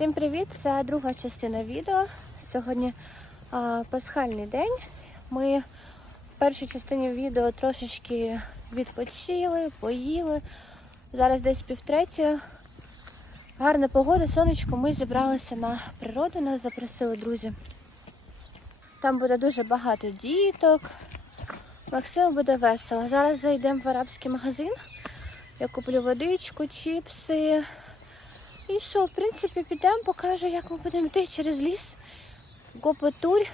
Всім привіт! Це друга частина відео. Сьогодні а, пасхальний день. Ми в першій частині відео трошечки відпочили, поїли. Зараз десь півтретє. Гарна погода, сонечко. Ми зібралися на природу, нас запросили друзі. Там буде дуже багато діток. Максиму буде весело. Зараз зайдемо в арабський магазин. Я куплю водичку, чіпси. І що, в принципі, підемо, покажу, як ми будемо йти через ліс. Гопотурь.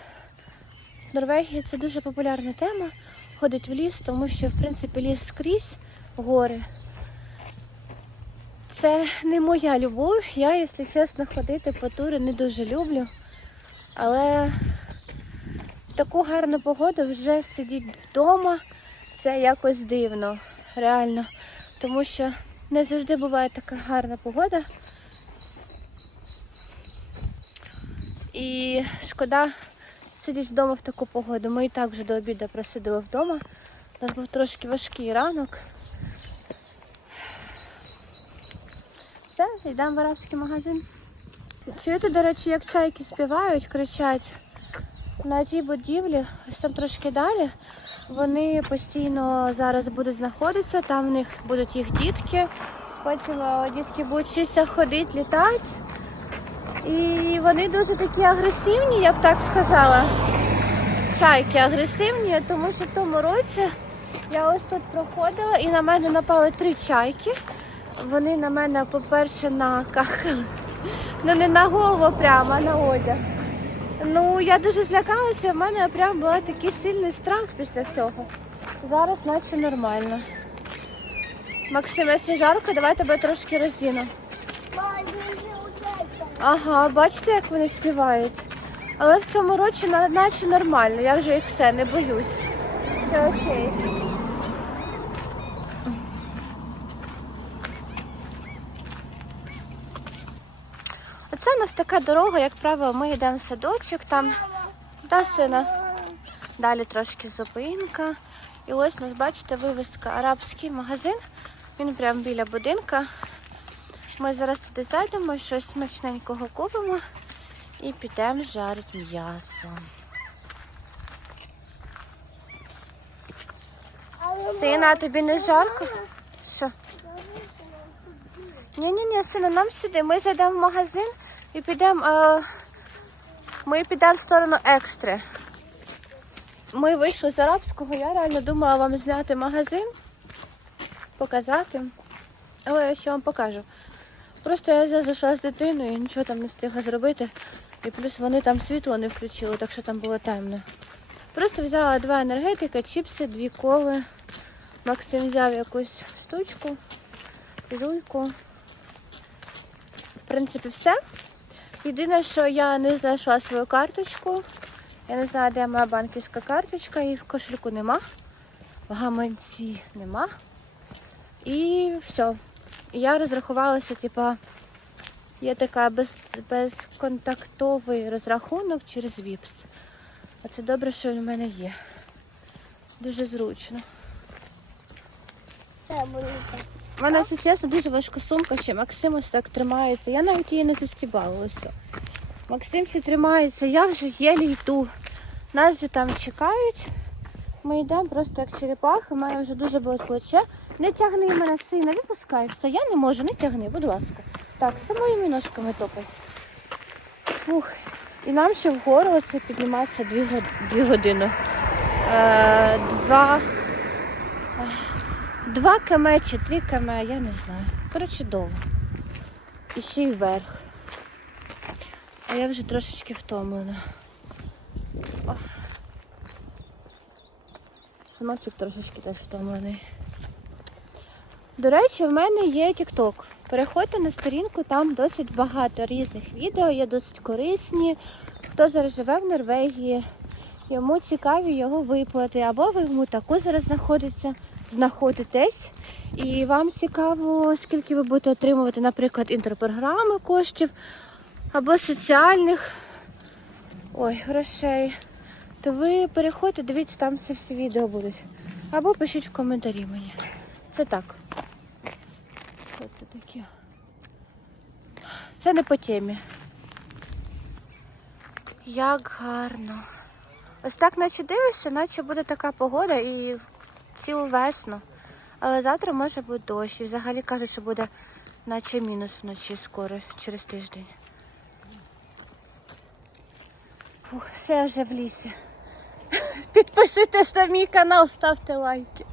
В Норвегії це дуже популярна тема. Ходить в ліс, тому що, в принципі, ліс скрізь гори. Це не моя любов. Я, якщо чесно, ходити по турі не дуже люблю. Але в таку гарну погоду вже сидіти вдома це якось дивно, реально. Тому що не завжди буває така гарна погода. І шкода сидіти вдома в таку погоду. Ми і так вже до обіду просиділи вдома. У нас був трошки важкий ранок. Все, йдемо в арабський магазин. Чуєте, до речі, як чайки співають, кричать на тій будівлі, ось там трошки далі. Вони постійно зараз будуть знаходитися, там в них будуть їх дітки. Потім дітки будуть вчитися ходити, літати. І вони дуже такі агресивні, я б так сказала. Чайки агресивні, тому що в тому році я ось тут проходила і на мене напали три чайки. Вони на мене, по-перше, накахали. Ну не на голову прямо, а на одяг. Ну, я дуже злякалася, в мене прям був такий сильний страх після цього. Зараз наче нормально. Максим, якщо жарко, давай тебе трошки роздіну. Ага, бачите, як вони співають. Але в цьому році наче нормально, я вже їх все не боюсь. Все окей. Оце у нас така дорога, як правило, ми йдемо в садочок там. Да, сина. Далі трошки зупинка. І ось у нас, бачите, вивіска арабський магазин. Він прямо біля будинка. Ми зараз туди зайдемо, щось смачненького купимо і підемо жарити м'ясо. Сина, тобі не жарко? Що? Ні-ні-ні, сина, нам сюди. Ми зайдемо в магазин і підемо. Е, ми підемо в сторону екстри. Ми вийшли з арабського, я реально думала вам зняти магазин, показати. Але я ще вам покажу. Просто я зайшла з дитиною і нічого там не встигла зробити. І плюс вони там світло не включили, так що там було темно. Просто взяла два енергетика, чіпси, дві коли. Максим взяв якусь штучку, жуйку. В принципі, все. Єдине, що я не знайшла свою карточку. Я не знаю, де моя банківська карточка, її в кошельку нема. В гаманці нема. І все. Я розрахувалася, типа, є така без, безконтактовий розрахунок через ВІПС. А це добре, що в мене є. Дуже зручно. У мене, якщо чесно, дуже важка сумка ще. Максим ось так тримається. Я навіть її не застібала. Ось. Максим ще тримається, я вже єлі йду. Нас вже там чекають. Ми йдемо просто як черепахи, у мене вже дуже болить плече. Не тягни мене сина, відпускай все. Я не можу, не тягни, будь ласка. Так, самими ножками топай. Фух. І нам ще вгору оце підніматися дві, дві години. Е, два. е, Два км чи три км, я не знаю. Коротше, довго. І ще й вверх. А я вже трошечки втомлена. О. Самочок трошечки теж втомлений. До речі, в мене є TikTok. Переходьте на сторінку, там досить багато різних відео, є досить корисні. Хто зараз живе в Норвегії, йому цікаві його виплати, або ви в мутаку зараз знаходиться, знаходитесь, і вам цікаво, скільки ви будете отримувати, наприклад, інтерпрограми коштів, або соціальних ой, грошей. То ви переходьте, дивіться, там це всі відео будуть. Або пишіть в коментарі мені. Це так. Що це таке? Це не по темі. Як гарно. Ось так, наче дивишся, наче буде така погода і цілу весну. Але завтра може бути дощ. І взагалі кажуть, що буде наче мінус вночі скоро, через тиждень. Фух, все вже в лісі. Підписуйтесь на мій канал, ставте лайки.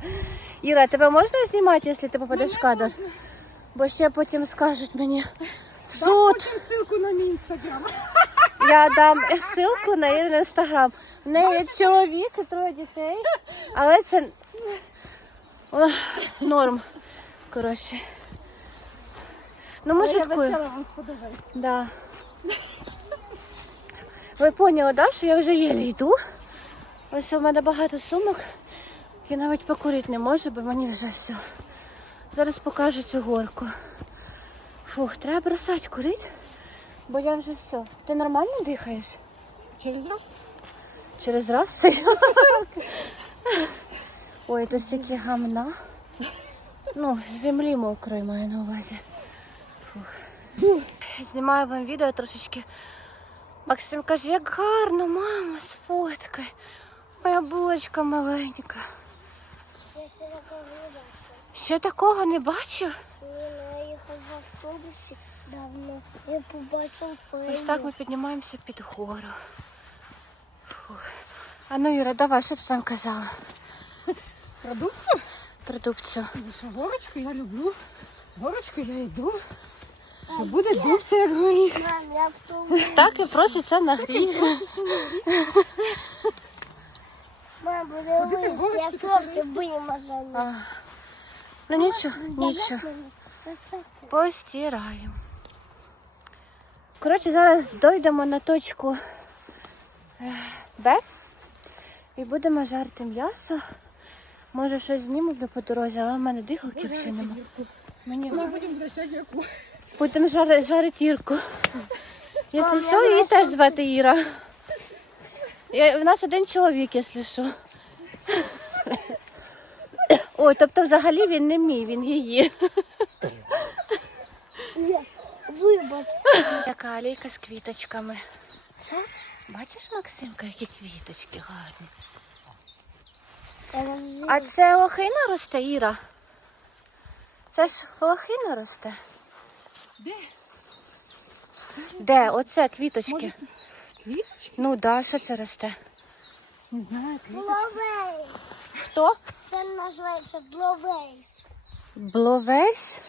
Іра, тебе можна знімати, якщо ти попадеш в кадр? Бо ще потім скажуть мені в суд. ссылку на мій інстаграм. Я дам ссылку на її інстаграм. В неї є чоловік і троє дітей, але це Ох, норм. Коротше. Ну ми шуткуємо. вам сподобається. Да. Ви поняли, да, що я вже єлі йду. Ось у мене багато сумок. Я навіть покурити не можу, бо мені вже все. Зараз покажу цю горку. Фух, треба бросати курити, бо я вже все. Ти нормально дихаєш? Через раз. Через раз. Ой, тут стільки гамна. Ну, з землі мокрої маю на увазі. Фух. Знімаю вам відео трошечки. Максим каже, як гарно, мама, сфоткай. Моя булочка маленька. Я ще такого не Ще такого не бачив. Ні, ну, я їхав в автобусі давно. Я побачив фейк. Ось так ми піднімаємося під гору. Фух. А ну, Юра, давай, що ти там казала? Продукцію? Продукцію. Тому що горочку я люблю. Горочку я йду. Що буде дубця, як горіх. Мам, я в тому. Так і проситься на гріх. Мам, Куди ти подивись, горочки я сорки вимазала. Ну нічого, нічого. Постираємо. Коротше, зараз дійдемо на точку е, Б і будемо жарити м'ясо. Може щось знімемо по дорозі, але в мене дихалки взагалі немає. Мені Ми будемо дощати яку. будемо жарити, жарити Ірку. Якщо що, її теж звати Іра. Я, у нас один чоловік, якщо що. Ой, тобто взагалі він не мій, він її. Вибач. Яка алейка з квіточками. Бачиш, Максимка, які квіточки гарні. А це лохина росте, Іра? Це ж лохина росте. Де? Де? Оце квіточки. Квіточки? Ну да, що це росте? Не знаю, квіточки. Бловейс. Хто? Це називається бловейс. Бловесь?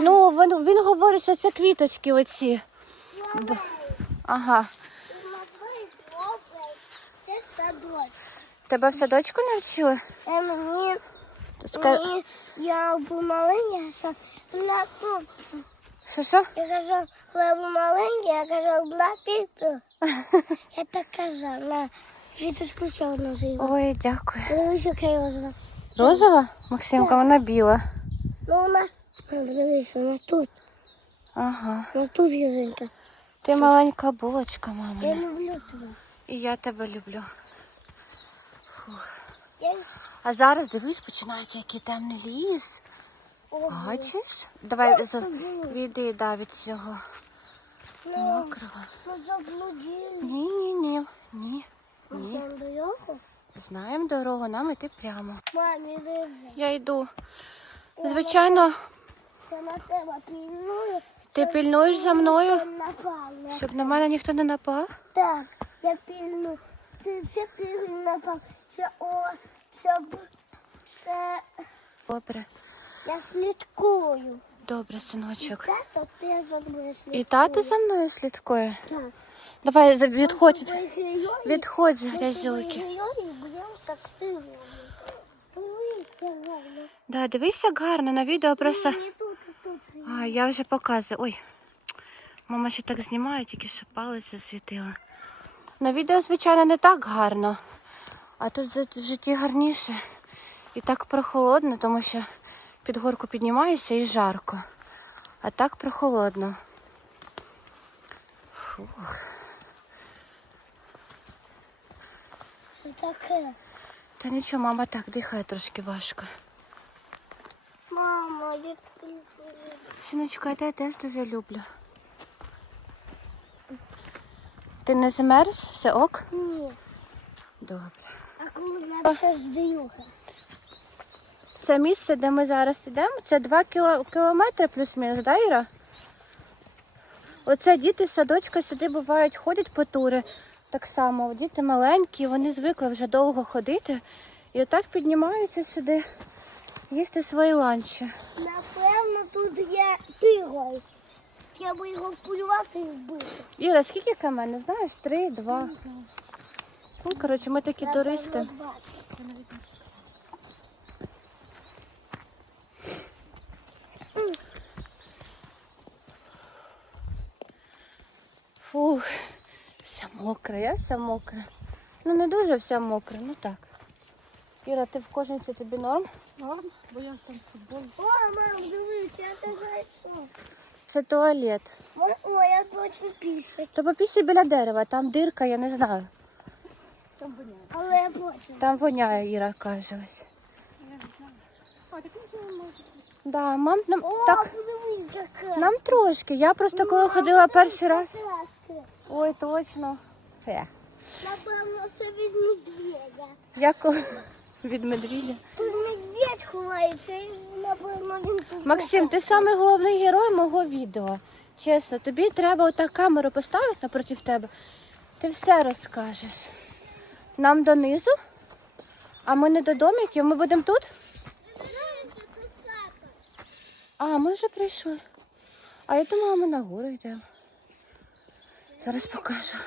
Ну, він, він говорить, що це квіточки оці. Бловейс. Ага. Бловейс. Це садочок. Тебе в садочку навчили? Е, Мені, Ска... мені, я був маленький, що на тут. Що що? Я казав, коли я був маленький, я казав, блакиту. Я так казав, на квіточку ще одну жила. Ой, дякую. Яка розова. Розова? Максимка, вона біла. Ну, вона, ну, дивись, вона тут. Ага. Ну, тут язинка. Ти маленька булочка, мама. Я люблю тебе. І я тебе люблю. Я... А зараз дивись, починається який темний ліс. Ого. Бачиш? Давай за... віди да, від цього Ну, мокрого. ми заблудили. Ні, ні, ні. Ні. Ми знаємо дорогу. Знаємо дорогу, нам іти прямо. Мамі. Я йду. Звичайно, ти пильнуєш за мною, Ти щоб на мене ніхто не напав. Так, я пільну. Ти ще ти напав. Це о, це, б- це, Добре, я слідкую. добре, синочок. Тато теж за мною слідкує. І тато за мною слідкує. Так. Давай відходь. Відходь з грязюки. щасливими. Дивися, гарно. Да, на відео просто. А, я вже показую. Ой, мама ще так знімає, тільки що палець засвітила. На відео, звичайно, не так гарно, а тут в житті гарніше. І так прохолодно, тому що під горку піднімаюся і жарко. А так прохолодно. Фух. Таке? Та нічого, мама так дихає трошки важко. Мама, я Синочка, я тебе теж дуже люблю. Ти не замерз? Все ок? Ні. Добре. А коли я ще ждаю. Це місце, де ми зараз йдемо, це 2 кіло- кілометри плюс-мінус, да, Іра? Оце діти з садочка сюди бувають, ходять по тури. Так само, діти маленькі, вони звикли вже довго ходити. І отак піднімаються сюди їсти свої ланчі. Напевно, тут є тигр. Я би його полювати і вбити. Іра, скільки камен, знаєш? Три, два. Ну, коротше, ми такі туристи. Фух, мокра, я вся мокра. Ну не дуже вся мокра, ну так. Іра, ти в кожанці тобі норм? Норм, бо я там футбол. О, мам, дивись, я це зайшов. Це туалет. О, я хочу після. То попісі біля дерева, там дирка, я не знаю. Там воняє. Але я хочу. Там воняє, Іра каже ось. А, так він же може. Да, мам, нам О, так подивись, яка. нам трошки. Я просто коли ходила перший раз. Ой, точно. Фе. Напевно, це від медведя. Як від медведя. Тут медведь ховається, і напевно він тут. Максим, ти самий головний герой мого відео. Чесно, тобі треба отак камеру поставити напроти тебе. Ти все розкажеш. Нам донизу, а ми не до домиків, ми будемо тут. А, ми вже прийшли. А я думала, ми нагору йдемо. Зараз покажу.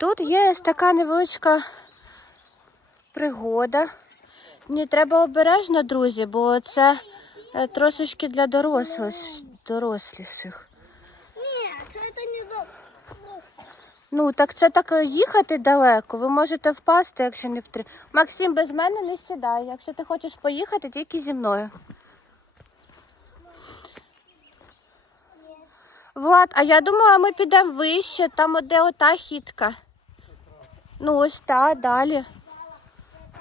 Тут є така невеличка пригода. Ні, треба обережно, друзі, бо це е, трошечки для дорослих, доросліших. Ні, це не. Ну, так це так е, їхати далеко. Ви можете впасти, якщо не втри. Максим, без мене не сідай. Якщо ти хочеш поїхати, тільки зі мною. Влад, а я думала, ми підемо вище, там де ота хітка. Ну, ось та, далі.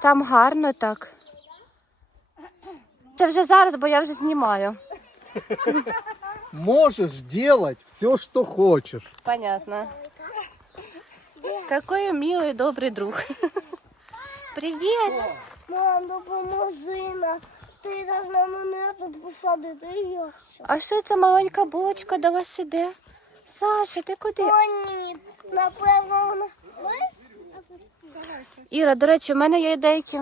Там гарно так. Це вже зараз, бо я вже знімаю. Можешь делать все, что хочешь. Понятно. Какой милый, добрый друг. Привет. Мам, допоможи нам. Ти должна мене тут посадити. Я що? А що це маленька булочка до вас іде? Саша, ти куди? О, ні. Напевно, вона. Іра, до речі, у мене є деякі.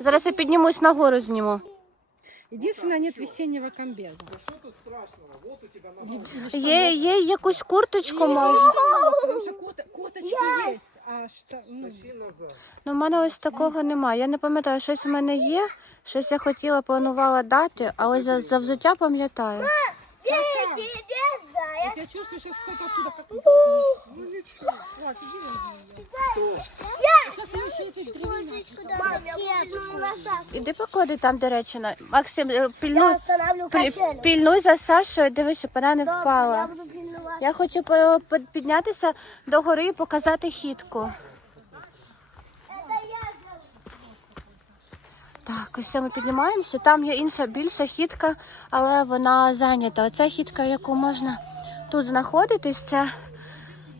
Зараз я піднімусь нагору зніму. Единственное, нет весеннего комбеза. Є, є якусь курточку можна. Потому что кота- коточки есть, а что, ну, Ну, в мене ось такого немає. Я не пам'ятаю, щось у мене є. Щось я хотіла, планувала дати, але за, за взуття пам'ятаю. Саша, за? я чувствую, сейчас кто-то оттуда как... Ну ничего. Вот, иди Сейчас я еще Сашу. Іди поклади там, де речі. на- Максим, е, пільнуй, останавлю піль- качелю. пільнуй за Сашою, дивись, щоб вона не впала. Я буду пільнувати. Я хочу по- по- піднятися до гори і показати хітку. Так, ось ми піднімаємося. Там є інша більша хітка, але вона зайнята. Оця хітка, яку можна тут знаходитись, це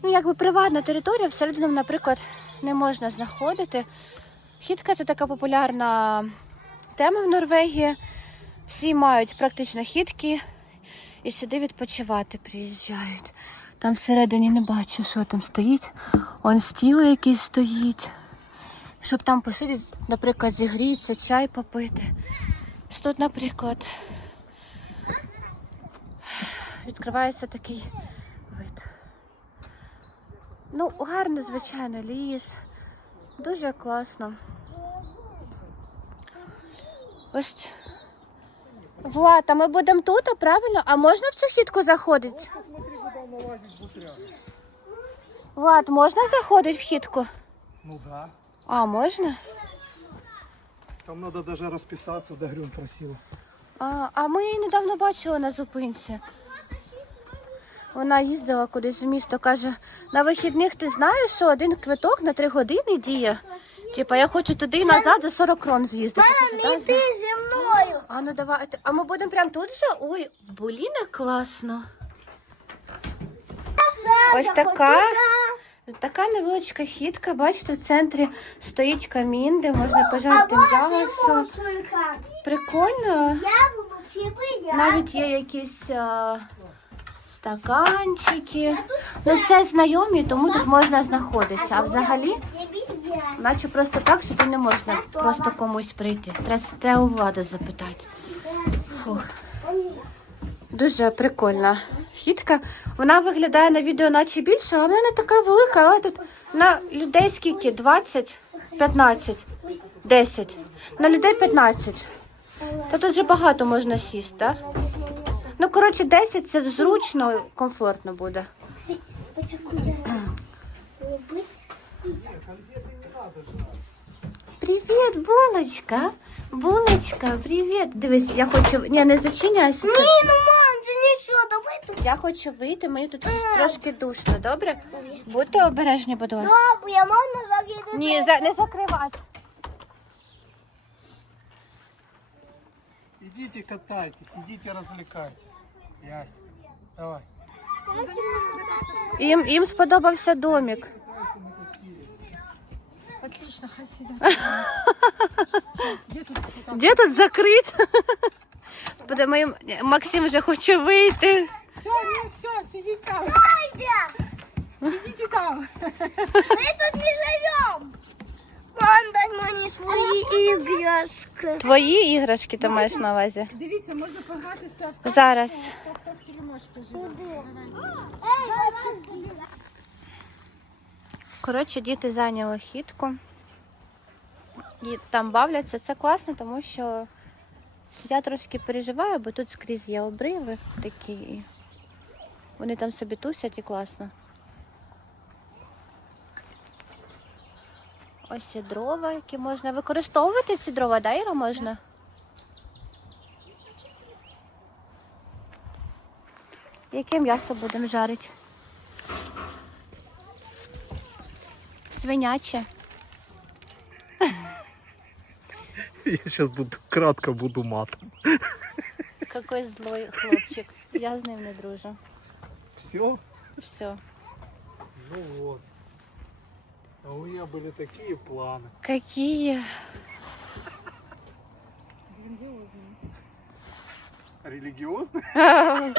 ну, якби приватна територія. Всередину, наприклад, не можна знаходити. Хітка це така популярна тема в Норвегії. Всі мають практично хітки і сюди відпочивати приїжджають. Там всередині не бачу, що там стоїть. Он стіл якийсь стоїть. Щоб там посидіти, наприклад, зігрітися, чай попити. Тут, наприклад, відкривається такий вид. Ну, гарно, звичайно, ліс. Дуже класно. Ось. Влад, а ми будемо тут, а правильно? А можна в цю хітку заходити? Влад, можна заходити в хітку? Ну да. А, можна? Там надо даже расписаться, да, говорю, красиво. А, а ми її недавно бачили на зупинці. Вона їздила кудись в місто, каже, на вихідних ти знаєш, що один квиток на три години діє. Типа, я хочу туди і назад за 40 крон з'їздити. «Да, Іди зі мною. А ну давайте. А ми будемо прямо тут же? Ой, блін, класно. Ось така. Така невеличка хітка. Бачите, в центрі стоїть камін, де можна пожарити м'ясо. Прикольно. Навіть є якісь а, стаканчики. Ну, це знайомі, тому тут можна знаходитися. А взагалі, наче просто так сюди не можна просто комусь прийти. Треба, треба у влади запитати. Фух. Дуже прикольна хітка. Вона виглядає на відео наче більше, а вона не така велика. Але тут на людей скільки? 20? 15? 10. На людей 15. Та тут же багато можна сісти, так? Ну, коротше, 10 це зручно, комфортно буде. Привіт, булочка. Булочка, привіт. Дивись, я хочу. Ні, не зачиняйся. Ні, ну мам, це нічого, давай тут. Я хочу вийти, мені тут трошки душно, добре? Будьте обережні, будь ласка. Бабу, я можна завіду? Ні, за, не закривати. Идите катайтесь, идите развлекайтесь. Ясь, давай. Їм, їм сподобався домик. Отлично, хай сидят. Где тут? Де тут закрить? Буде моїм... Максим вже хоче вийти. Все, не, все, сидите там. Сидите там. Ми тут не живемо. Мам, дай мені свої іграшки. Твої іграшки ти маєш на увазі? Дивіться, можна погратися в Зараз. хто в черемошки живе. Коротше, діти зайняли хітку. І там бавляться. Це класно, тому що я трошки переживаю, бо тут скрізь є обриви такі. і Вони там собі тусять і класно. Ось є дрова, які можна використовувати ці дрова, да, Іра, можна? Яке м'ясо будемо жарити? Свиняче. Я сейчас буду кратко буду матом. Какой злой хлопчик. Я з ним не дружу. Все? Все. Ну вот. А у меня были такие планы. Какие? Религиозные?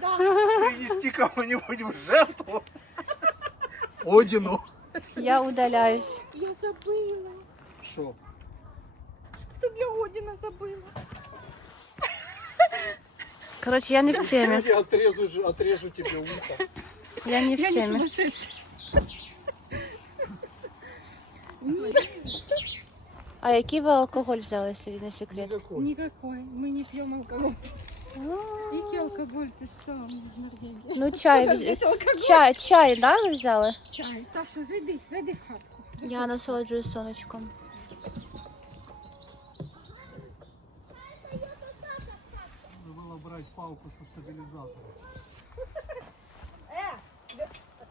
Принести кому-нибудь в жертву? Одину. Я удаляюсь. Я забыла. Что? Что для Одина забыла? Короче, я не в теме. Я отрежу, отрежу тебе ухо. Я не в Я теме. сумасшедшая. А який ви алкоголь взяли, якщо не секрет? Никакой. Никакой. Мы не пьем алкоголь. Який алкоголь? Ты что, Норвегия? Ну, чай. Куда вз- здесь алкоголь? Чай, чай, да, ви взяли? Чай. Так що зайди, зайди в хатку. Я насолоджуюсь сонечком. Надо было брать палку со стабилизатора.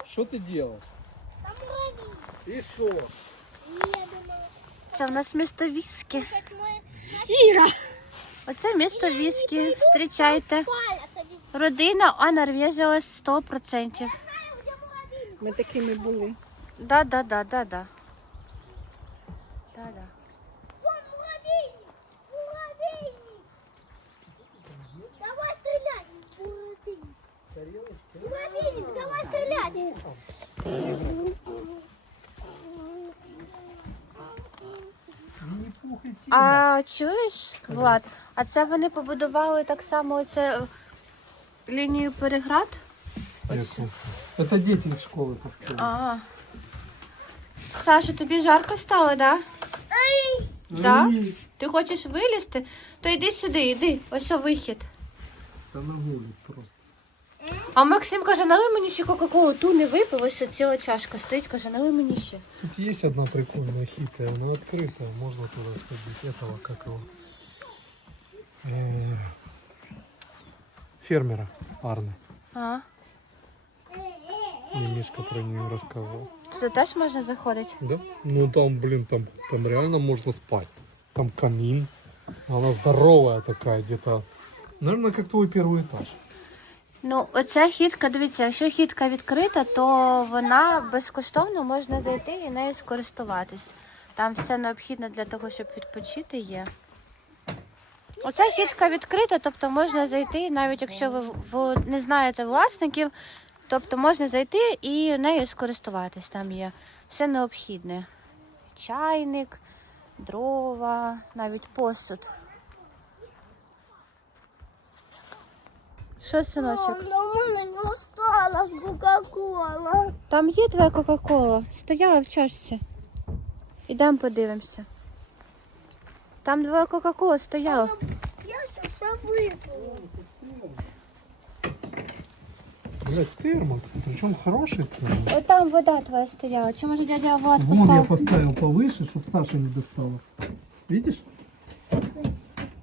Что ты делаешь? И что? Це в нас місто Віскі. Іра! Оце місто Віскі. Зустрічайте. Родина, а Норвежія 100%. Ми такими були. Да, да, да, да, да. Да, да. А чуєш, Влад? А це вони побудували так само оце е, лінію переград? Это, это дети из школы построили. А. Саша, тобі жарко стало, да? Да? Эй, Ти хочеш вилізти? То йди сюди, йди. Ось що вихід. А Максим каже, налий мені ще Кока-Колу, ту не випив, ось що ціла чашка стоїть, каже, налий мені ще. Тут есть одна прикольная хитрая, она открытая, можно туда сходить. Этого как его? Э, Фермера Арны. А, Мне Мишка про нее рассказывал. туди теж можна заходити? Да? Ну там, блин, там, там реально можно спать. Там камин. Она здоровая такая, где-то, наверное, как твой первый этаж. Ну, оця хітка, дивіться, якщо хітка відкрита, то вона безкоштовно можна зайти і нею скористуватись. Там все необхідне для того, щоб відпочити є. Оця хітка відкрита, тобто можна зайти, навіть якщо ви не знаєте власників, тобто можна зайти і нею скористуватись. Там є все необхідне. Чайник, дрова, навіть посуд. Що, синочок? Мама, у мене не осталась Кока-Кола. Там є твоя Кока-Кола. Стояла в чашці. Ідемо подивимося. Там твоя Кока-Кола стояла. Я сейчас все выпила. Блядь, термос. Причем хороший термос. Ось там вода твоя стояла. Чи може дядя Влад Вон я поставив? поставил повыше, чтобы Саша не достала. Видишь?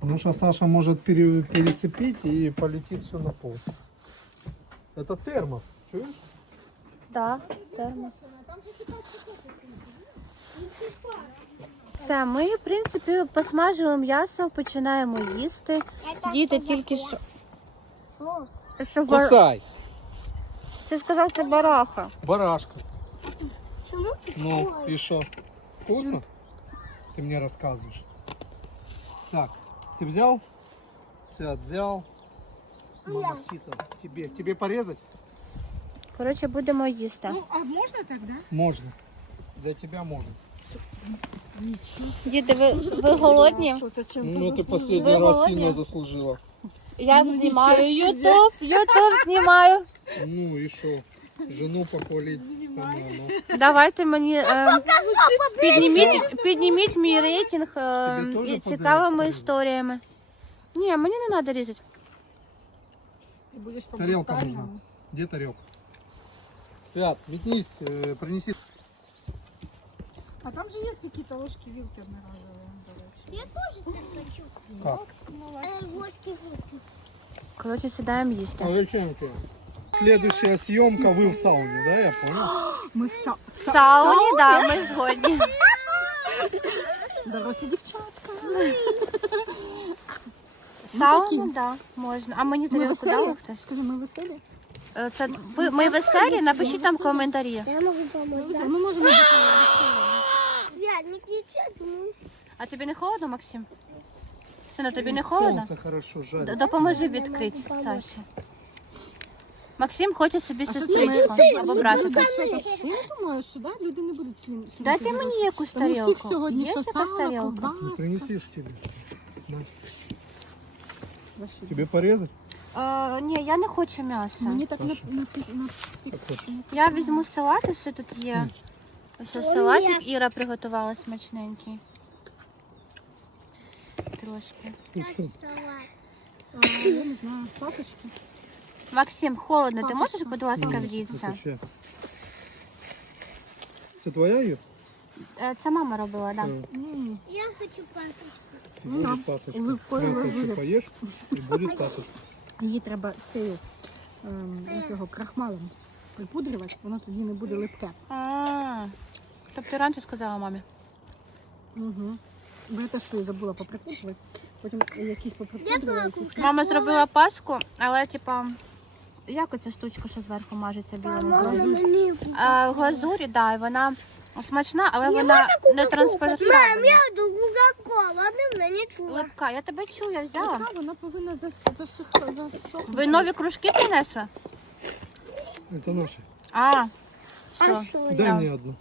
Потому что Саша может пере- перецепить и полетит все на пол. Это термос. Чуешь? Да, термос. Все, ми, в принципі, посмажили м'ясо, починаємо їсти. Діти тільки що. Фу. Що бар... Кусай! Ти сказав, це бараха. Барашка. Чому ти Ну, такое? и что? Вкусно? Ты мне рассказываешь. Так, ты взял? Свят взял. Мамасита. Тебе, тебе порезать? Коротше, будемо їсти. Ну, а можна так, да? Можно. Для тебя можно. Діти, ви, ви голодні? Що ти чим Ну, ты последний Вы раз голодные? сильно заслужила. Я Ну, знімаю нічого собі. Ютуб, Ютуб знімаю. Ну и что? Жену похвалить сама, ну. Давайте мені е, підніміть, підніміть мій рейтинг е, Тобі теж і подарунок цікавими порізати? історіями. Ні, мені не треба різати. Ти будеш по Тарелка брутальному. нужна. Где тарелка? Свят, метнись, э, принеси. А там же є якісь ложки, вилки одноразові. до речі. Я тоже так хочу. Как? Э, ложки выпить. Коротше, сідаємо їсти. А зачем тебе? Следующая съемка вы в сауне, да, я понял? Ми в, са... В сауні, да, ми згодні. дорослі дівчатка. Сауна, да, можна. А мені Ми тарілку веселі? дали хтось? Скажи, ми веселі? Е, Це ви ми веселі? Напишіть там коментарі. Я могу помочь, да? Ми можемо бути веселі. Я не кричать, ну. А тобі не холодно, Максим? Сина, тобі не холодно? Солнце хорошо Д- Допоможи відкрити Саші. Максим хоче собі сестричку або братика. Я не думаю, що да, люди не будуть слім. Дайте мені якусь Тому тарілку. всіх сьогодні Є що якась сало, тарілка? Ковбаска. принесишь тебе. На. Тебе порезать? Е, ні, я не хочу м'яса. Мені так на, на, на, хочешь. Я візьму салат, ось тут є. Ось ось салатик Іра приготувала смачненький. Трошки. Ну, а, я не знаю, пасочки. Максим, холодно, ти можеш, Пасочка. будь ласка, Ну, вдітися? это чья? Это твоя, Ир? Е, Це мама робила, так. Да. Э, М, Я хочу пасочку. Ну, Будет пасочка. легко Мясо разрезать. еще поешь, и будет пасочка. Її треба цією ем, як його, крахмалом припудрювати, воно тоді не буде липке. А, Тобто ти раніше сказала мамі. Угу. Бо я теж свої забула поприпудрювати. Потім якісь поприпудрювала, якісь. Мама зробила паску, але типа. як оця штучка, що зверху мажеться білим глазурі? мені. А, глазурі, так, да, і вона смачна, але вона не Мам, я до Кока-Кола, ти мене не чула. Липка, я тебе чую, я взяла. Липка, вона повинна зас- засуха- засохнути. Ви нові кружки принесли? Это наши. А, що Дай Да. мне одну.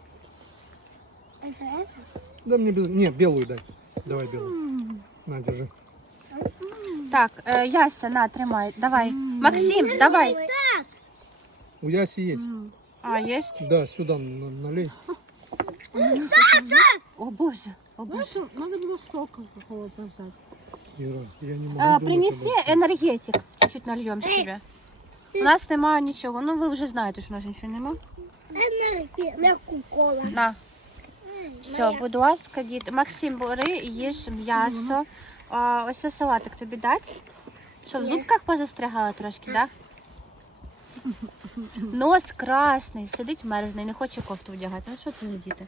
Дай мне без... Не, белую дай. Давай белую. На, держи. Так, е, Яся, на, тримай, давай. Максим, давай. У Яси есть. А, є? Да, сюда на- налей. О Боже, о Боже. Що, треба було какого-то взяти. Ира, я не могу А, думать принеси об этом. енергетик. Чуть нальем себе. У нас немає нічого. Ну ви вже знаєте, що у нас нічого немає. Мягку кола. На. Все, будь ласка, діти. Максим, бери, їж м'ясо. А, ось це салатик тобі дати. Що, в зубках позастрягала трошки, так? Да? Нос красний, сидить мерзний, не хоче кофту вдягати. Ну що це за діти?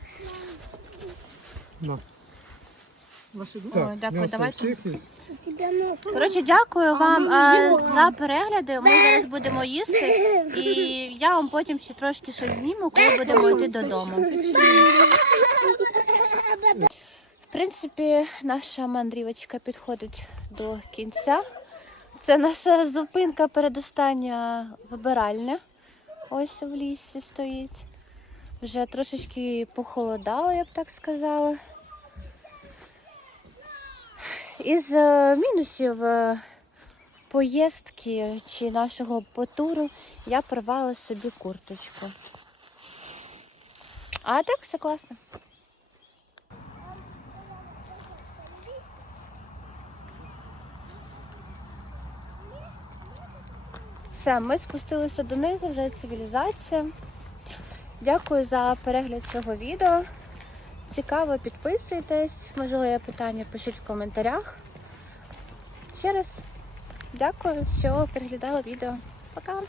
На. Ваші Так, дякую, давайте. Коротше, дякую вам е, за перегляди. Ми зараз будемо їсти, і я вам потім ще трошки щось зніму, коли будемо йти додому. В принципі, наша мандрівочка підходить до кінця. Це наша зупинка передостання вибиральня. Ось в лісі стоїть. Вже трошечки похолодало, я б так сказала. Із е, мінусів е, поїздки чи нашого потуру я порвала собі курточку. А так все класно. Все, ми спустилися донизу, вже цивілізація. Дякую за перегляд цього відео. Цікаво, підписуйтесь. Можливо, є питання, пишіть в коментарях. Ще раз дякую, що переглядали відео. Пока!